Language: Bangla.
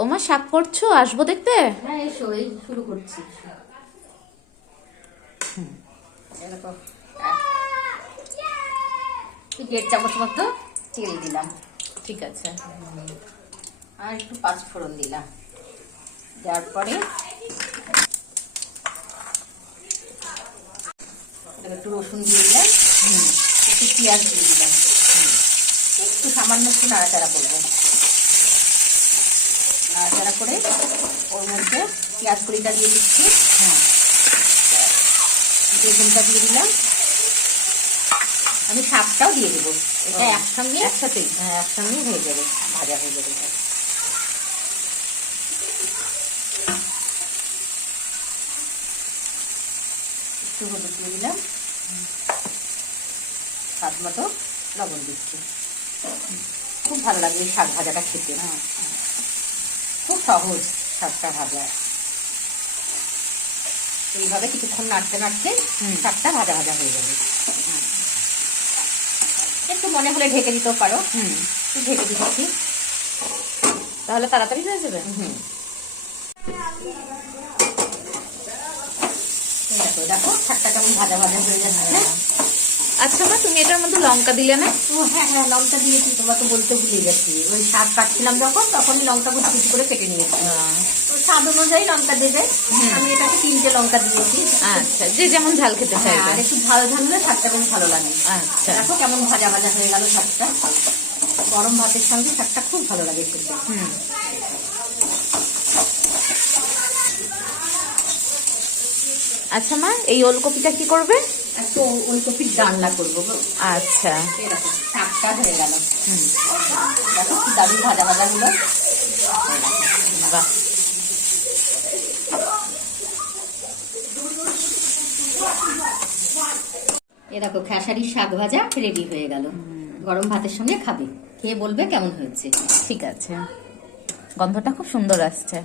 ওমা শাক করছো, আসবো দেখতে? হ্যাঁ এসো, এই শুরু করছি। এরকম 1.5 চামচ মতো তেল দিলাম। ঠিক আছে। আর একটু পাঁচফোড়ন দিলাম। দেওয়ার পরে একটু রসুন দিয়ে দিলাম, একটু পেঁয়াজ দিয়ে দিলাম, একটু সামান্য একটু নাড়াচাড়া করবো। নাড়াচাড়া করে ওর মধ্যে পেঁয়াজ কুড়িটা দিয়ে দিচ্ছি, বেগুনটা দিয়ে দিলাম, আমি শাকটাও দিয়ে দেবো। এটা একসঙ্গে একসাথেই? হ্যাঁ, একসঙ্গেই হয়ে যাবে, ভাজা হয়ে যাবে। একটু হলুদ দিয়ে দিলাম, স্বাদ মতো লবণ দিচ্ছি। খুব ভালো লাগে এই শাক ভাজাটা খেতে, খুব সহজ শাকটা ভাজা। এইভাবে কিছুক্ষণ নাড়তে নাড়তে শাকটা ভাজা ভাজা হয়ে যাবে। একটু মনে হলে ঢেকে দিতেও পারো। একটু ঢেকে দিচ্ছি, তাহলে তাড়াতাড়ি হয়ে যাবে। দেখো শাকটা কেমন ভাজা ভাজা হয়ে যাচ্ছে। আচ্ছা মা, তুমি এটার মধ্যে লঙ্কা দিলে না? হ্যাঁ হ্যাঁ, লঙ্কা দিয়েছি, তোমাকে বলতে ভুলে গেছি। ওই শাক কাটছিলাম যখন, তখনই লঙ্কাগুলো কুচি করে কেটে নিয়েছি। স্বাদ অনুযায়ী লঙ্কা দেবে। আমি এটাকে 3টে লঙ্কা দিয়েছি। আচ্ছা, যে যেমন ঝাল খেতে চাইবে। আর একটু ঝাল ঝাল হলে শাকটা বেশ ভালো লাগে। আচ্ছা, দেখো কেমন ভাজা ভাজা হয়ে গেল শাকটা। গরম ভাতের সঙ্গে শাকটা খুব ভালো লাগে খেতে। আচ্ছা মা, এই ওলকপিটা কি করবে? একটু ওলকপির ডালনা করবো। আচ্ছা, এরকম শাকটা হয়ে গেল। দেখো কি দারুণ ভাজা ভাজা হলো। বাহ। এ দেখো খেসারির শাক ভাজা রেডি হয়ে গেল। গরম ভাতের সঙ্গে খাবে, খেয়ে বলবে কেমন হয়েছে। ঠিক আছে, গন্ধটা খুব সুন্দর আসছে।